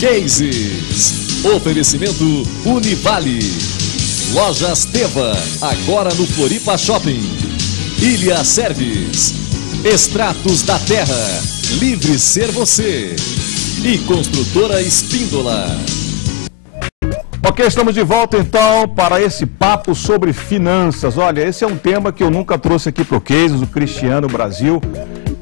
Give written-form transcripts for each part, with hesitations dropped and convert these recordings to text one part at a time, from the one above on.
Cases. Oferecimento Univale. Lojas Teva, agora no Floripa Shopping. Ilha Service. Extratos da Terra. Livre ser você. E Construtora Espíndola. Ok, estamos de volta então para esse papo sobre finanças. Olha, esse é um tema que eu nunca trouxe aqui para o Cases, o Cristiano Brasil,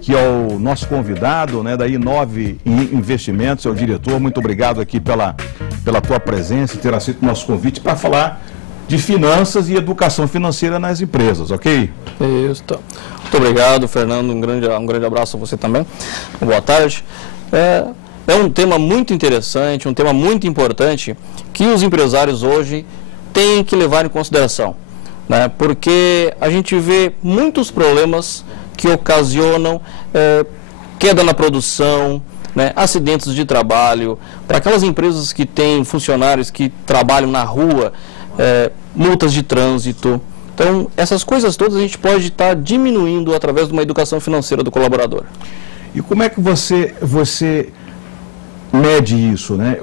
que é o nosso convidado, né, da I9 Investimentos, é o diretor. Muito obrigado aqui pela tua presença e ter aceito o nosso convite para falar de finanças e educação financeira nas empresas, ok? Isso. Muito obrigado, Fernando. Um grande abraço a você também. Boa tarde. É um tema muito interessante, um tema muito importante que os empresários hoje têm que levar em consideração, né? Porque a gente vê muitos problemas que ocasionam queda na produção, né? Acidentes de trabalho, para aquelas empresas que têm funcionários que trabalham na rua, multas de trânsito. Então, essas coisas todas a gente pode estar diminuindo através de uma educação financeira do colaborador. E como é que você mede isso, né?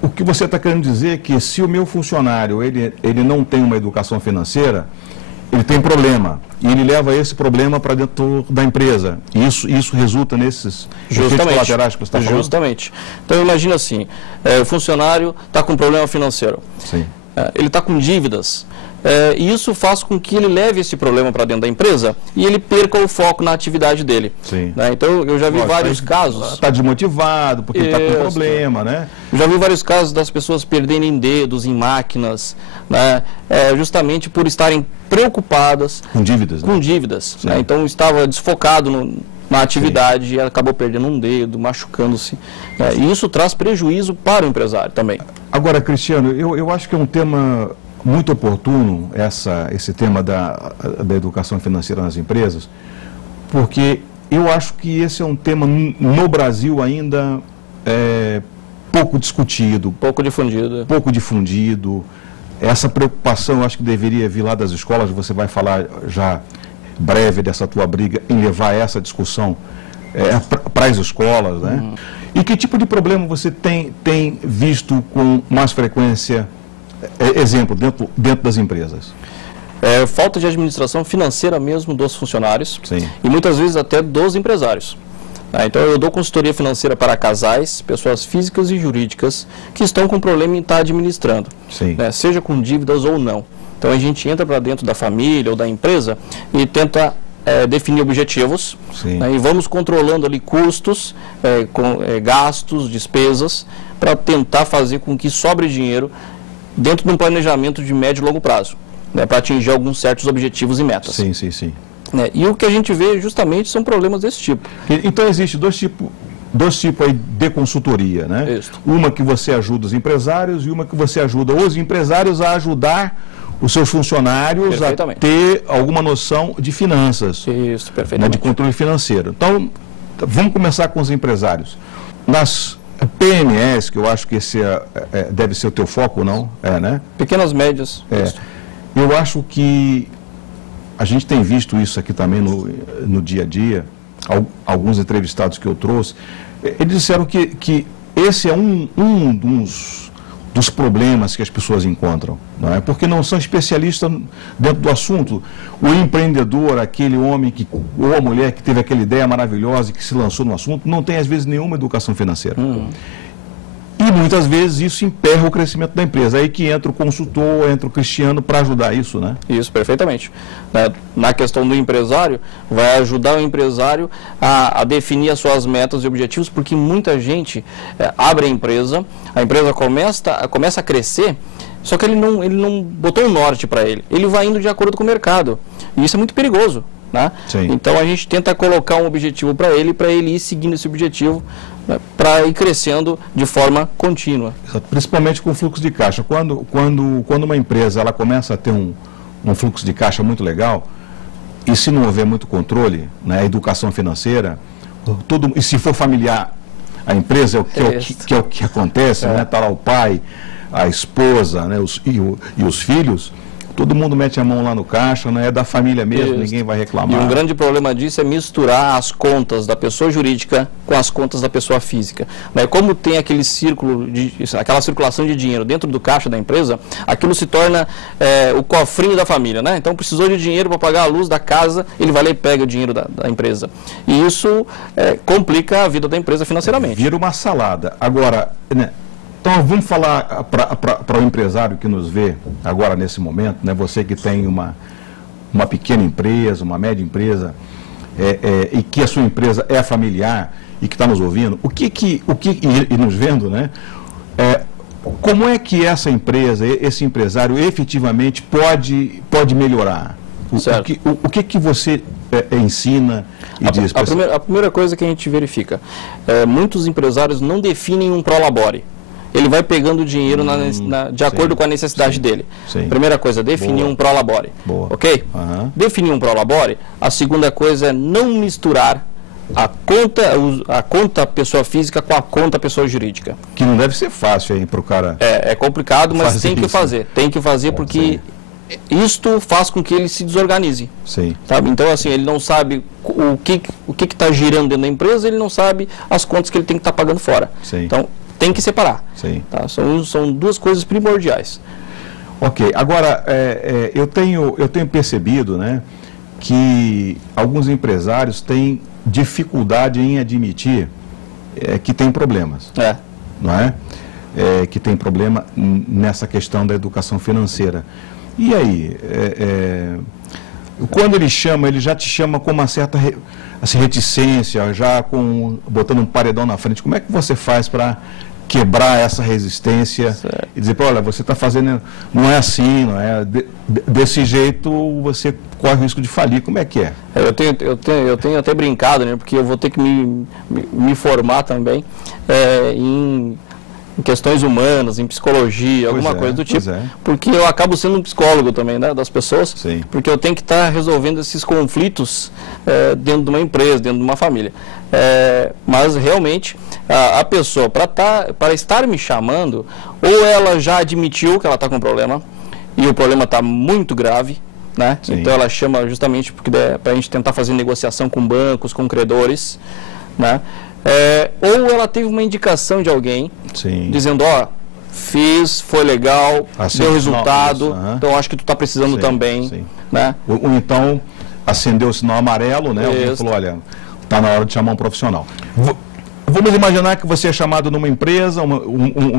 O que você está querendo dizer é que se o meu funcionário ele não tem uma educação financeira, ele tem problema, e ele leva esse problema para dentro da empresa. E isso resulta nesses efeitos colaterais que você está falando? Justamente. Então, imagina assim, o funcionário está com problema financeiro. Sim. Ele está com dívidas. E isso faz com que ele leve esse problema para dentro da empresa e ele perca o foco na atividade dele. Sim. Né? Então, eu já vi vários casos... Está desmotivado, porque está com problema, né? Eu já vi vários casos das pessoas perderem dedos em máquinas, né? Justamente por estarem preocupadas... Com dívidas. Com dívidas. Né? Então, estava desfocado na atividade. Sim. E acabou perdendo um dedo, machucando-se. Né? E isso traz prejuízo para o empresário também. Agora, Cristiano, eu acho que é um tema muito oportuno, esse tema da educação financeira nas empresas, porque eu acho que esse é um tema no Brasil ainda pouco discutido. Pouco difundido. Pouco difundido. Essa preocupação eu acho que deveria vir lá das escolas. Você vai falar já breve dessa tua briga em levar essa discussão para as escolas, né? E que tipo de problema você tem visto com mais frequência, exemplo, dentro das empresas? Falta de administração financeira mesmo dos funcionários. Sim. E muitas vezes até dos empresários. Então eu dou consultoria financeira para casais, pessoas físicas e jurídicas que estão com problema em estar administrando, seja com dívidas ou não. Então a gente entra para dentro da família ou da empresa e tenta definir objetivos, né, e vamos controlando ali custos, gastos, despesas, para tentar fazer com que sobre dinheiro dentro de um planejamento de médio e longo prazo, né, para atingir alguns certos objetivos e metas. Sim. E o que a gente vê justamente são problemas desse tipo. Então existe dois tipos aí de consultoria, né? Isso. Uma que você ajuda os empresários e uma que você ajuda os empresários a ajudar os seus funcionários a ter alguma noção de finanças. Isso, perfeitamente. Né, de controle financeiro. Então, vamos começar com os empresários. Nas PMEs, que eu acho que esse deve ser o teu foco, não? Né? Pequenas, médias. Eu acho que a gente tem visto isso aqui também no dia a dia. Alguns entrevistados que eu trouxe, eles disseram que esse é um dos problemas que as pessoas encontram, não é? Porque não são especialistas dentro do assunto. O empreendedor, aquele homem ou a mulher que teve aquela ideia maravilhosa e que se lançou no assunto, não tem às vezes nenhuma educação financeira. E muitas vezes isso emperra o crescimento da empresa. Aí que entra o consultor, entra o Cristiano para ajudar isso, né? Isso, perfeitamente. Na questão do empresário, vai ajudar o empresário a definir as suas metas e objetivos, porque muita gente abre a empresa começa a crescer, só que ele não botou um norte para ele. Ele vai indo de acordo com o mercado. E isso é muito perigoso, né? Então a gente tenta colocar um objetivo para ele ir seguindo esse objetivo, né, para ir crescendo de forma contínua. Principalmente com fluxo de caixa. Quando uma empresa ela começa a ter um fluxo de caixa muito legal, e se não houver muito controle, né, educação financeira, e se for familiar a empresa, que é o que acontece, né? Está lá o pai, a esposa, né, e os filhos, todo mundo mete a mão lá no caixa, não é da família mesmo, ninguém vai reclamar. E um grande problema disso é misturar as contas da pessoa jurídica com as contas da pessoa física. Né? Como tem aquele círculo, aquela circulação de dinheiro dentro do caixa da empresa, aquilo se torna o cofrinho da família. Né? Então, precisou de dinheiro para pagar a luz da casa, ele vai lá e pega o dinheiro da empresa. E isso complica a vida da empresa financeiramente. Vira uma salada. Agora, né? Então, vamos falar para o empresário que nos vê agora nesse momento, né? Você que tem uma pequena empresa, uma média empresa, e que a sua empresa é familiar e que está nos ouvindo, e nos vendo, né? Como é que essa empresa, esse empresário efetivamente pode melhorar? O que você ensina e diz? A primeira coisa que a gente verifica, muitos empresários não definem um prolabore. Ele vai pegando o dinheiro de acordo com a necessidade dele. Sim. Primeira coisa, definir um prolabore. Ok? Definir um prolabore. A segunda coisa é não misturar a conta pessoa física com a conta pessoa jurídica. Que não deve ser fácil aí para o cara. É complicado, mas tem que fazer. Tem que fazer porque isto faz com que ele se desorganize. Sim. Sabe? Então, assim, ele não sabe o que está girando dentro da empresa, ele não sabe as contas que ele tem que estar pagando fora. Sim. Então, tem que separar. Sim. Tá? São duas coisas primordiais. Ok. Agora, eu tenho percebido, né, que alguns empresários têm dificuldade em admitir que tem problemas. Não é? Que tem problema nessa questão da educação financeira. E aí, quando ele já te chama com uma certa reticência, já botando um paredão na frente. Como é que você faz para quebrar essa resistência e dizer, olha, você está fazendo, não é assim, não é desse jeito, você corre o risco de falir. Como é que é? Eu tenho até brincado, né, porque eu vou ter que me formar também em questões humanas, em psicologia, alguma coisa do tipo, porque eu acabo sendo um psicólogo também, né, das pessoas. Sim. Porque eu tenho que estar resolvendo esses conflitos dentro de uma empresa, dentro de uma família. Mas realmente a pessoa, para estar me chamando, ou ela já admitiu que ela está com problema e o problema está muito grave, né? Então ela chama justamente para a gente tentar fazer negociação com bancos, com credores, né? Ou ela teve uma indicação de alguém dizendo, fiz, foi legal, deu resultado, então acho que tu está precisando também. Né? Ou então acendeu o sinal amarelo, né? Alguém falou, olha, está na hora de chamar um profissional. Vamos imaginar que você é chamado numa empresa,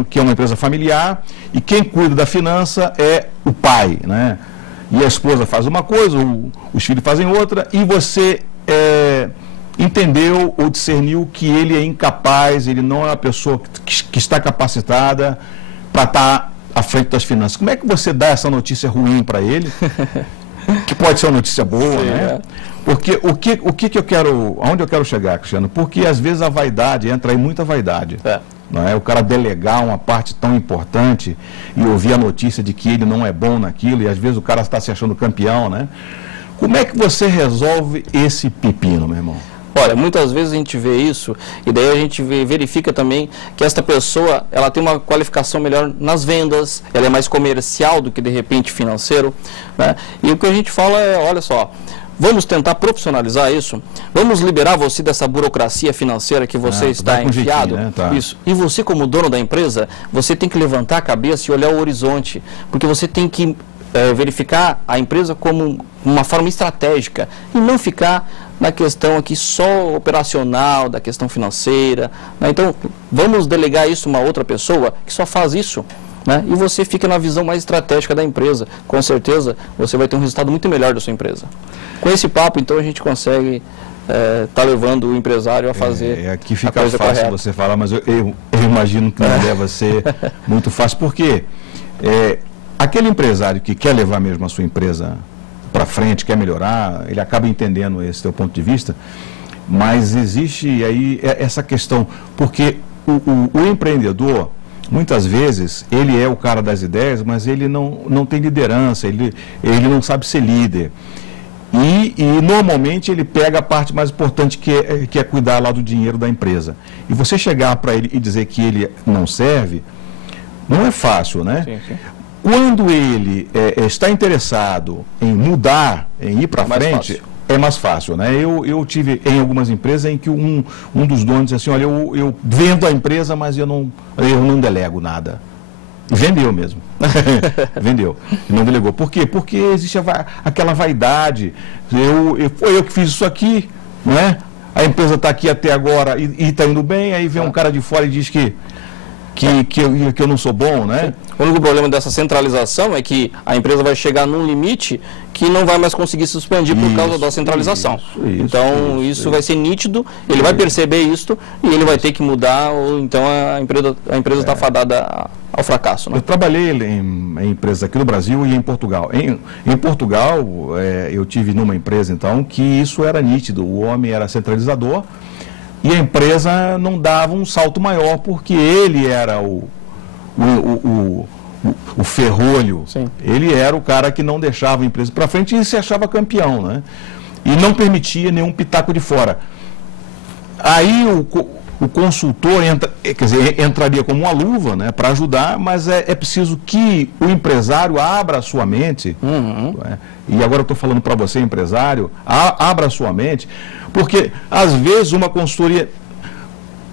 que é uma empresa familiar, e quem cuida da finança é o pai, né? E a esposa faz uma coisa, os filhos fazem outra, e você entendeu ou discerniu que ele é incapaz, ele não é uma pessoa que está capacitada para estar à frente das finanças. Como é que você dá essa notícia ruim para ele? Que pode ser uma notícia boa, né? Porque aonde eu quero chegar, Cristiano? Porque às vezes a vaidade, entra aí muita vaidade. Não é? O cara delegar uma parte tão importante e ouvir a notícia de que ele não é bom naquilo, e às vezes o cara está se achando campeão, né? Como é que você resolve esse pepino, meu irmão? Olha, muitas vezes a gente vê isso e daí a gente verifica também que esta pessoa, ela tem uma qualificação melhor nas vendas, ela é mais comercial do que de repente financeiro, né? E o que a gente fala é, olha só, vamos tentar profissionalizar isso, vamos liberar você dessa burocracia financeira que você está enfiado. Né? Isso. E você como dono da empresa, você tem que levantar a cabeça e olhar o horizonte, porque você tem que verificar a empresa como uma forma estratégica e não ficar na questão aqui só operacional, da questão financeira, né? Então, vamos delegar isso a uma outra pessoa que só faz isso, né? E você fica na visão mais estratégica da empresa. Com certeza, você vai ter um resultado muito melhor da sua empresa. Com esse papo, então, a gente consegue estar levando o empresário a fazer aqui fica a coisa fácil correta. Você falar, mas eu imagino que não deve ser muito fácil, porque aquele empresário que quer levar mesmo a sua empresa para frente, quer melhorar, ele acaba entendendo esse teu ponto de vista, mas existe aí essa questão, porque o empreendedor, muitas vezes, ele é o cara das ideias, mas ele não tem liderança, ele não sabe ser líder. E normalmente ele pega a parte mais importante, que é cuidar lá do dinheiro da empresa. E você chegar para ele e dizer que ele não serve, não é fácil, né? Sim. quando ele está interessado em mudar, em ir para frente, é mais fácil, né? Eu tive em algumas empresas em que um dos donos disse assim, olha, eu vendo a empresa, mas eu não delego nada. E vendeu mesmo. Vendeu. E não delegou. Por quê? Porque existe aquela vaidade. Foi eu que fiz isso aqui, não é? A empresa está aqui até agora e está indo bem, aí vem um cara de fora e diz que eu não sou bom, né? Sim. O único problema dessa centralização é que a empresa vai chegar num limite que não vai mais conseguir se expandir por causa da centralização. Isso vai ser nítido, ele vai perceber isso e ele vai ter que mudar, ou então a empresa está fadada ao fracasso. Né? Eu trabalhei em empresas aqui no Brasil e em Portugal. Em Portugal, eu tive numa empresa, então, que isso era nítido. O homem era centralizador e a empresa não dava um salto maior porque ele era o ferrolho. Sim. Ele era o cara que não deixava a empresa para frente e se achava campeão, né? E não permitia nenhum pitaco de fora. Aí o consultor entraria como uma luva, né, para ajudar, mas é preciso que o empresário abra a sua mente. E agora eu estou falando para você, empresário, abra a sua mente, porque às vezes uma consultoria...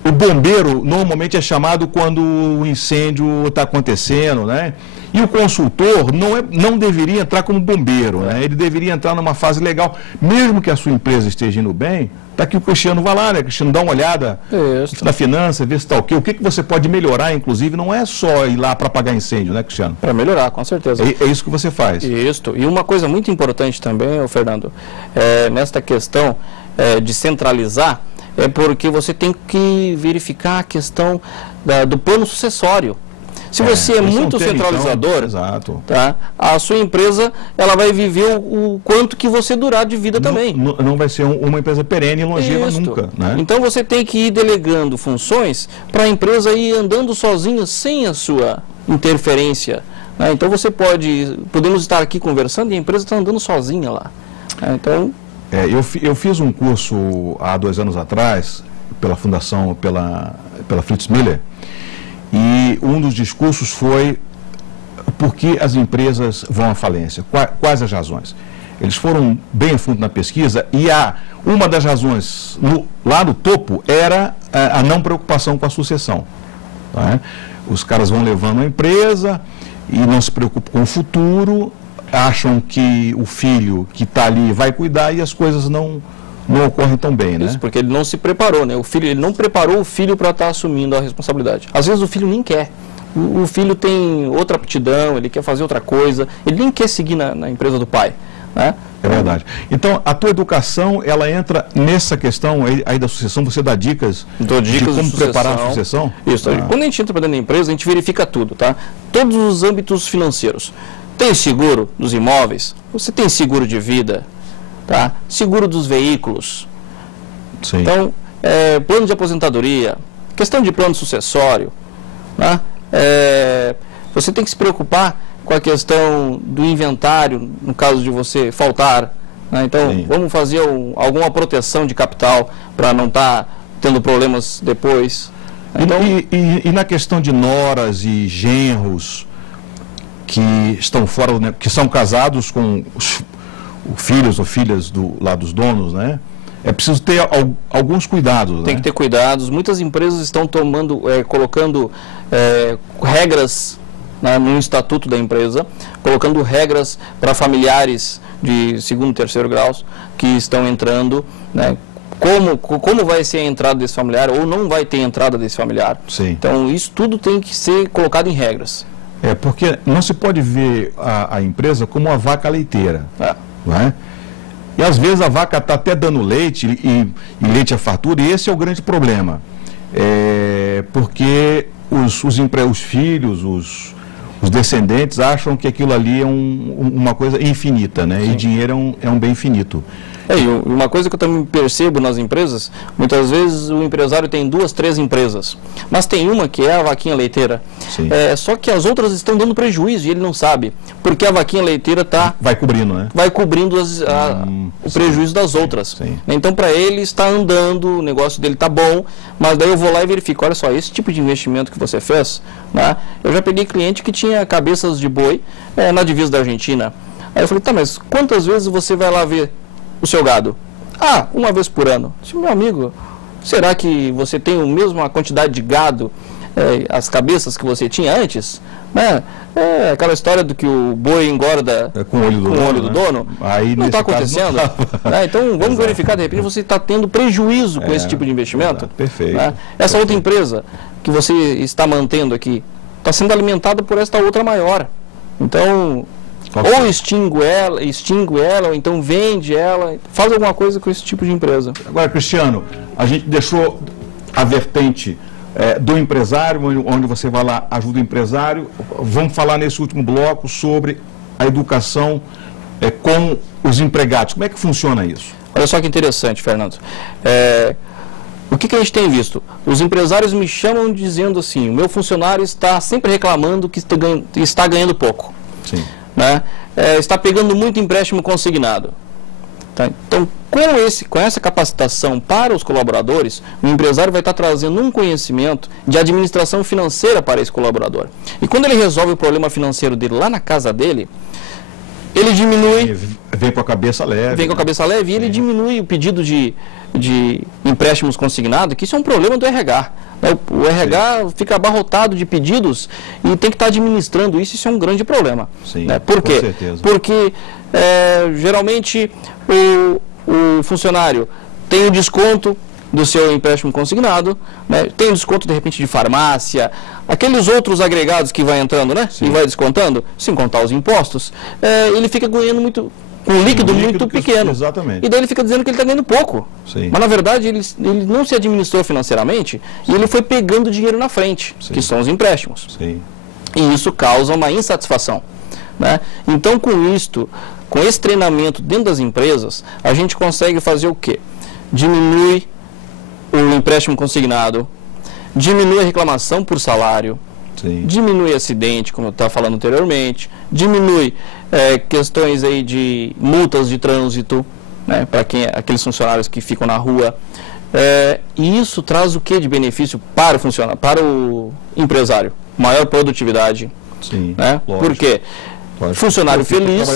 O bombeiro normalmente é chamado quando o incêndio está acontecendo, né? E o consultor não deveria entrar como bombeiro, né? Ele deveria entrar numa fase legal. Mesmo que a sua empresa esteja indo bem, está aqui o Cristiano, vai lá, né? Cristiano, dá uma olhada na finança, vê se está ok. O que você pode melhorar, inclusive, não é só ir lá para apagar incêndio, né, Cristiano? Para melhorar, com certeza. É isso que você faz. Isso. E uma coisa muito importante também, Fernando, nesta questão de centralizar, é porque você tem que verificar a questão do plano sucessório. Se você é muito centralizador, exato, tá, a sua empresa ela vai viver o quanto que você durar de vida também. Não vai ser uma empresa perene e longeva nunca. Né? Então você tem que ir delegando funções para a empresa ir andando sozinha, sem a sua interferência. Né? Então podemos estar aqui conversando e a empresa está andando sozinha lá. Então... eu fiz um curso há 2 anos atrás, pela fundação, pela Fritz Miller, e um dos discursos foi por que as empresas vão à falência, quais as razões. Eles foram bem a fundo na pesquisa e uma das razões lá no topo era a não preocupação com a sucessão. Tá? Os caras vão levando a empresa e não se preocupam com o futuro, acham que o filho que está ali vai cuidar e as coisas não ocorrem tão bem, né? Isso, porque ele não se preparou, né? Ele não preparou o filho para estar assumindo a responsabilidade. Às vezes o filho nem quer. O filho tem outra aptidão, ele quer fazer outra coisa, ele nem quer seguir na empresa do pai, né? É verdade. Então, a tua educação, ela entra nessa questão aí da sucessão, você dá dicas, de como preparar a sucessão? Isso. Quando a gente entra para dentro da empresa, a gente verifica tudo, tá? Todos os âmbitos financeiros. Tem seguro dos imóveis? Você tem seguro de vida? Tá? Seguro dos veículos? Sim. Então, plano de aposentadoria, questão de plano sucessório, né? Você tem que se preocupar com a questão do inventário, no caso de você faltar, né? Então, sim, vamos fazer alguma proteção de capital para não estar tendo problemas depois. Então, e na questão de noras e genros que estão fora, né, que são casados com os filhos ou filhas lá dos donos, né? É preciso ter alguns cuidados. Tem que ter cuidados. Muitas empresas estão colocando regras, né, no estatuto da empresa, colocando regras para familiares de 2º, 3º graus que estão entrando, né? Como vai ser a entrada desse familiar ou não vai ter entrada desse familiar. Sim. Então, isso tudo tem que ser colocado em regras. Porque não se pode ver a empresa como uma vaca leiteira. Não é? E às vezes a vaca está até dando leite e leite a fartura, e esse é o grande problema. Porque os filhos, os descendentes acham que aquilo ali é uma coisa infinita, né? Sim. E dinheiro é um bem finito. E uma coisa que eu também percebo nas empresas, muitas vezes o empresário tem 2, 3 empresas, mas tem uma que é a vaquinha leiteira. Só que as outras estão dando prejuízo e ele não sabe, porque a vaquinha leiteira vai cobrindo, né? Vai cobrindo o prejuízo das outras. Então, para ele está andando, o negócio dele está bom, mas daí eu vou lá e verifico, olha só, esse tipo de investimento que você fez, né? Eu já peguei cliente que tinha cabeças de boi na divisa da Argentina. Aí eu falei, tá, mas quantas vezes você vai lá ver o seu gado? Ah, uma vez por ano. Eu disse, meu amigo, será que você tem a mesma quantidade de gado, as cabeças que você tinha antes? Né? É aquela história do que o boi engorda com o olho do dono. Aí, não está acontecendo. Então, vamos verificar, de repente, você está tendo prejuízo com esse tipo de investimento. Perfeito. Né? Essa outra empresa que você está mantendo aqui está sendo alimentada por esta outra maior. Então, ou extingue ela, ou então vende ela, faz alguma coisa com esse tipo de empresa. Agora, Cristiano, a gente deixou a vertente do empresário, onde você vai lá, ajuda o empresário. Vamos falar nesse último bloco sobre a educação com os empregados. Como é que funciona isso? Olha só que interessante, Fernando. O que a gente tem visto? Os empresários me chamam dizendo assim, o meu funcionário está sempre reclamando que está ganhando pouco. Sim. Né? Está pegando muito empréstimo consignado. Tá? Então, com essa capacitação para os colaboradores, o empresário vai estar trazendo um conhecimento de administração financeira para esse colaborador. E quando ele resolve o problema financeiro dele lá na casa dele, ele diminui... Vem com a cabeça leve. Vem com a cabeça leve e ele diminui o pedido de empréstimos consignados, que isso é um problema do RH. O RH fica abarrotado de pedidos e tem que estar administrando isso é um grande problema. Sim, né? Por quê? Com certeza. Porque geralmente o funcionário tem o desconto do seu empréstimo consignado, né? Tem o desconto de repente de farmácia, aqueles outros agregados que vai entrando, né? Sim. E vai descontando, sem contar os impostos, ele fica ganhando muito... um líquido muito pequeno. Exatamente. E daí ele fica dizendo que ele está ganhando pouco. Sim. Mas na verdade ele não se administrou financeiramente e ele foi pegando dinheiro na frente, Sim. que são os empréstimos. Sim. E isso causa uma insatisfação. Né? Então com esse treinamento dentro das empresas, a gente consegue fazer o quê? Diminui o empréstimo consignado, diminui a reclamação por salário, Sim. diminui acidente, como eu estava falando anteriormente, diminui questões aí de multas de trânsito, né, para aqueles funcionários que ficam na rua. E isso traz o que de benefício para o funcionário, para o empresário? Maior produtividade. Sim, né? Por quê? Funcionário feliz,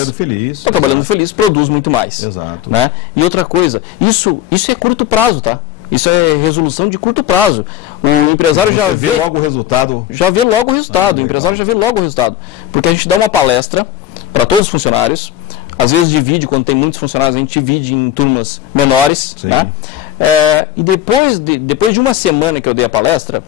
está trabalhando feliz, produz muito mais. Exato. Né? E outra coisa, isso é curto prazo, tá? Isso é resolução de curto prazo. O empresário já vê logo o resultado. Já vê logo o resultado. O empresário já vê logo o resultado. Porque a gente dá uma palestra para todos os funcionários. Às vezes divide, quando tem muitos funcionários, a gente divide em turmas menores. Né? E depois de uma semana que eu dei a palestra,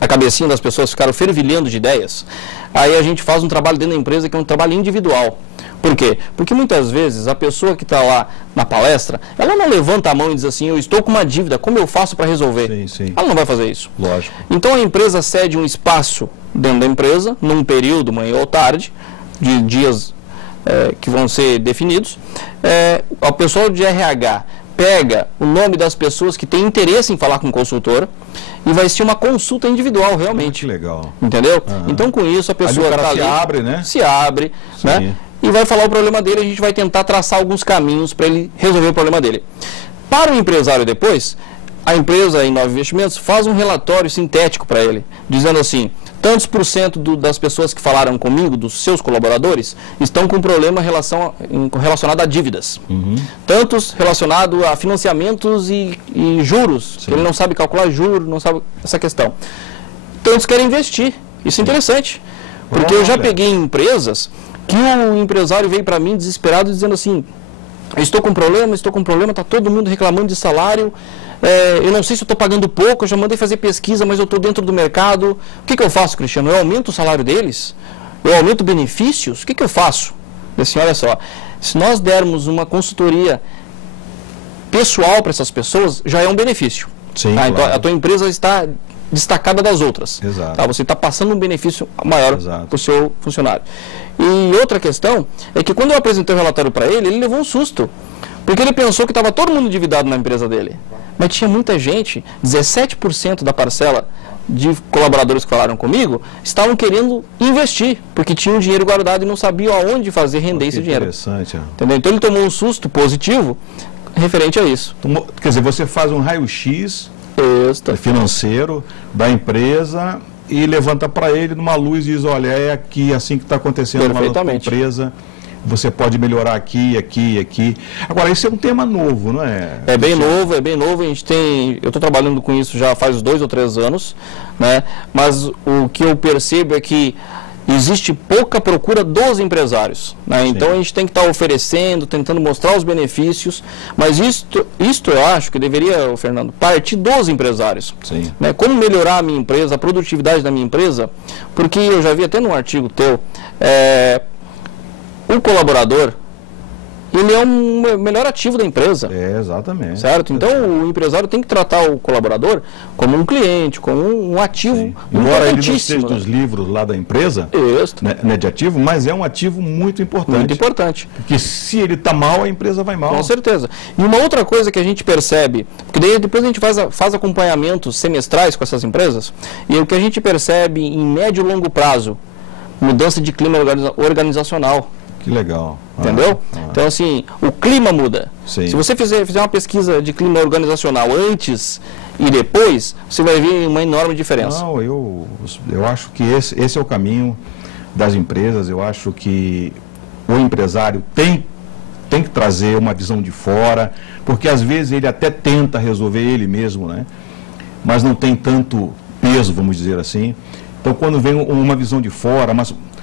a cabecinha das pessoas ficaram fervilhando de ideias. Aí a gente faz um trabalho dentro da empresa que é um trabalho individual. Por quê? Porque muitas vezes a pessoa que está lá na palestra, ela não levanta a mão e diz assim, eu estou com uma dívida, como eu faço para resolver? Sim, sim. Ela não vai fazer isso. Lógico. Então a empresa cede um espaço dentro da empresa, num período, manhã ou tarde, de dias que vão ser definidos. A pessoa de RH pega o nome das pessoas que têm interesse em falar com o consultor e vai ser uma consulta individual, realmente. Que legal. Entendeu? Então, com isso, a pessoa está ali, abre, né? Se abre, né? E vai falar o problema dele, a gente vai tentar traçar alguns caminhos para ele resolver o problema dele. Para o empresário depois, a empresa em Nova Investimentos faz um relatório sintético para ele, dizendo assim, tantos por cento das pessoas que falaram comigo, dos seus colaboradores, estão com problema relacionado a dívidas. Tantos relacionados a financiamentos e juros, que ele não sabe calcular juros, não sabe essa questão. Tantos querem investir, isso é interessante, porque eu já peguei empresas que o empresário veio para mim desesperado dizendo assim, estou com problema, está todo mundo reclamando de salário, eu não sei se eu estou pagando pouco, eu já mandei fazer pesquisa, mas eu estou dentro do mercado. O que eu faço, Cristiano? Eu aumento o salário deles? Eu aumento benefícios? O que eu faço? Assim, olha só, se nós dermos uma consultoria pessoal para essas pessoas, já é um benefício. Sim, tá? claro. Então a tua empresa está destacada das outras. Exato. Tá? Você está passando um benefício maior para o seu funcionário. E outra questão é que quando eu apresentei o relatório para ele, ele levou um susto. Porque ele pensou que estava todo mundo endividado na empresa dele. Mas tinha muita gente, 17% da parcela de colaboradores que falaram comigo, estavam querendo investir, porque tinham dinheiro guardado e não sabiam aonde fazer render esse dinheiro. Interessante. Entendeu? Então ele tomou um susto positivo referente a isso. Quer dizer, você faz um raio-x financeiro da empresa e levanta para ele numa luz e diz, olha, é aqui, assim que está acontecendo na empresa, você pode melhorar aqui, aqui, aqui. Agora, esse é um tema novo, não é? É bem novo, eu estou trabalhando com isso já faz 2 ou 3 anos, né? Mas o que eu percebo é que existe pouca procura dos empresários, né? Então a gente tem que estar oferecendo, tentando mostrar os benefícios, mas isto eu acho que deveria, Fernando, partir dos empresários. Sim. Né? Como melhorar a minha empresa, a produtividade da minha empresa, porque eu já vi até num artigo teu, o colaborador, ele é o melhor ativo da empresa. Exatamente. Certo? Então o empresário tem que tratar o colaborador como um cliente, como um ativo. Embora ele não esteja nos livros lá da empresa, né, de ativo, mas é um ativo muito importante. Muito importante. Porque se ele está mal, a empresa vai mal. Com certeza. E uma outra coisa que a gente percebe, porque daí depois a gente faz acompanhamentos semestrais com essas empresas, e o que a gente percebe em médio e longo prazo, mudança de clima organizacional. Que legal. Entendeu? Então, assim, o clima muda. Sim. Se você fizer uma pesquisa de clima organizacional antes e depois, você vai ver uma enorme diferença. Não, eu acho que esse é o caminho das empresas. Eu acho que o empresário tem que trazer uma visão de fora, porque às vezes ele até tenta resolver ele mesmo, né? Mas não tem tanto peso, vamos dizer assim. Então, quando vem uma visão de fora,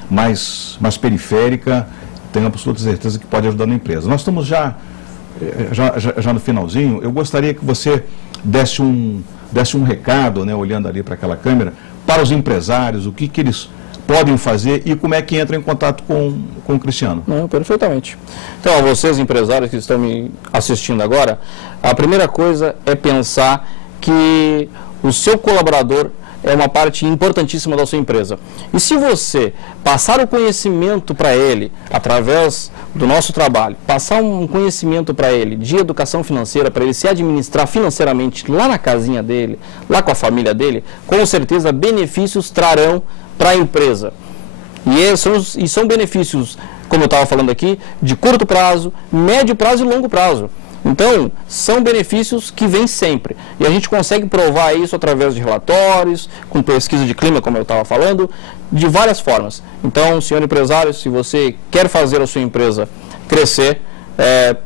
mais periférica, tenho absoluta certeza que pode ajudar na empresa. Nós estamos já no finalzinho. Eu gostaria que você desse um recado, né, olhando ali para aquela câmera, para os empresários, o que eles podem fazer e como é que entram em contato com o Cristiano. Não, perfeitamente. Então, a vocês empresários que estão me assistindo agora, a primeira coisa é pensar que o seu colaborador é uma parte importantíssima da sua empresa. E se você passar o conhecimento para ele, através do nosso trabalho, passar um conhecimento para ele de educação financeira, para ele se administrar financeiramente lá na casinha dele, lá com a família dele, com certeza benefícios trarão para a empresa. E são benefícios, como eu estava falando aqui, de curto prazo, médio prazo e longo prazo. Então, são benefícios que vêm sempre. E a gente consegue provar isso através de relatórios, com pesquisa de clima, como eu estava falando, de várias formas. Então, senhor empresário, se você quer fazer a sua empresa crescer,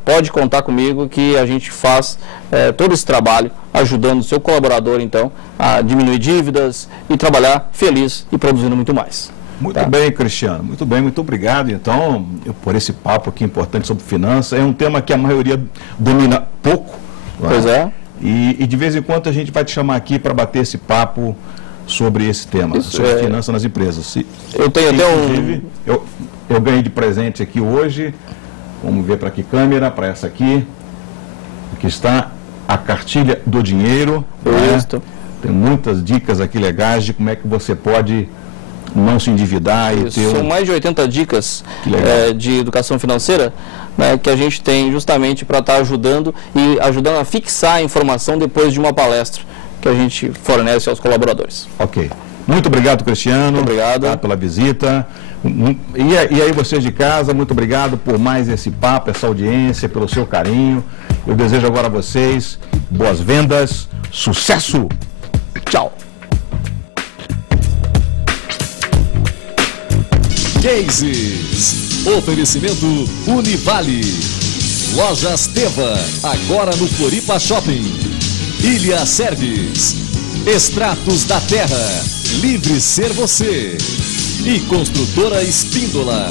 pode contar comigo que a gente faz todo esse trabalho ajudando o seu colaborador, então, a diminuir dívidas e trabalhar feliz e produzindo muito mais. Muito bem, Cristiano. Muito bem, muito obrigado, então, por esse papo aqui importante sobre finanças. É um tema que a maioria domina pouco. Pois é. E de vez em quando a gente vai te chamar aqui para bater esse papo sobre esse tema, sobre finanças nas empresas. Eu tenho até um... Eu ganhei de presente aqui hoje, vamos ver para que câmera, para essa aqui. Aqui está a cartilha do dinheiro. Isso. Tem muitas dicas aqui legais de como é que você pode não se endividar e ter... São mais de 80 dicas de educação financeira, né, que a gente tem justamente para estar ajudando a fixar a informação depois de uma palestra que a gente fornece aos colaboradores. Ok. Muito obrigado, Cristiano. Muito obrigado. Pela visita. E aí, vocês de casa, muito obrigado por mais esse papo, essa audiência, pelo seu carinho. Eu desejo agora a vocês boas vendas, sucesso. Tchau. Cases. Oferecimento Univale. Lojas Teva, agora no Floripa Shopping. Ilha Service. Extratos da Terra. Livre ser você. E Construtora Espíndola.